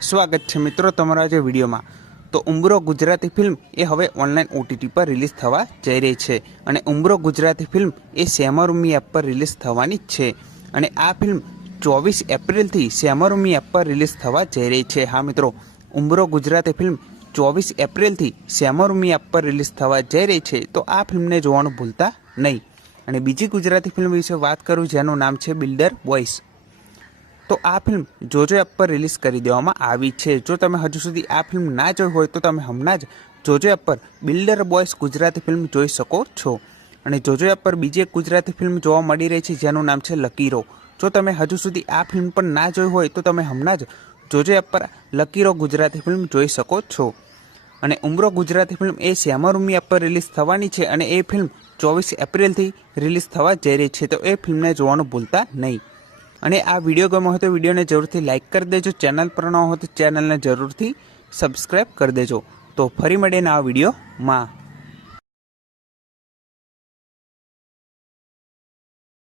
સ્વાગત છે મિત્રો તમારા આજે વિડીયોમાં। તો ઉંબરો ગુજરાતી ફિલ્મ એ હવે ઓનલાઈન ઓટીટી પર રિલીઝ થવા જઈ રહી છે અને ઉંબરો ગુજરાતી ફિલ્મ એ સેમારૂમી એપ પર રિલીઝ થવાની જ છે અને આ ફિલ્મ 24 એપ્રિલથી સેમારૂમી એપ પર રિલીઝ થવા જઈ રહી છે। હા મિત્રો, ઉંબરો ગુજરાતી ફિલ્મ 24 એપ્રિલથી સેમારૂમી એપ પર રિલીઝ થવા જઈ રહી છે, તો આ ફિલ્મને જોવાનું ભૂલતા નહીં। અને બીજી ગુજરાતી ફિલ્મ વિશે વાત કરું જેનું નામ છે બિલ્ડર બોયસ। તો આ ફિલ્મ જોજો એપ પર રિલીઝ કરી દેવામાં આવી છે। જો તમે હજુ સુધી આ ફિલ્મ ના જોઈ હોય તો તમે હમણાં જ જોજો એપ પર બિલ્ડર બોયસ ગુજરાતી ફિલ્મ જોઈ શકો છો। અને જોજો એપ પર બીજી એક ગુજરાતી ફિલ્મ જોવા મળી રહી છે જેનું નામ છે લકીરો। જો તમે હજુ સુધી આ ફિલ્મ પણ ના જોઈ હોય તો તમે હમણાં જ જોજો એપ પર લકીરો ગુજરાતી ફિલ્મ જોઈ શકો છો। અને ઉંબરો ગુજરાતી ફિલ્મ એ સેમારૂમી એપ પર રિલીઝ થવાની છે અને એ ફિલ્મ 24 એપ્રિલથી રિલીઝ થવા જઈ રહી છે, તો એ ફિલ્મને જોવાનું ભૂલતા નહીં। અને આ વિડીયો ગમ્યો હોય તો વિડીયોને જરૂરથી લાઇક કરી દેજો, ચેનલ પર ન હોય તો ચેનલને જરૂરથી સબસ્ક્રાઈબ કરી દેજો। તો ફરી મળીને આ વિડીયોમાં।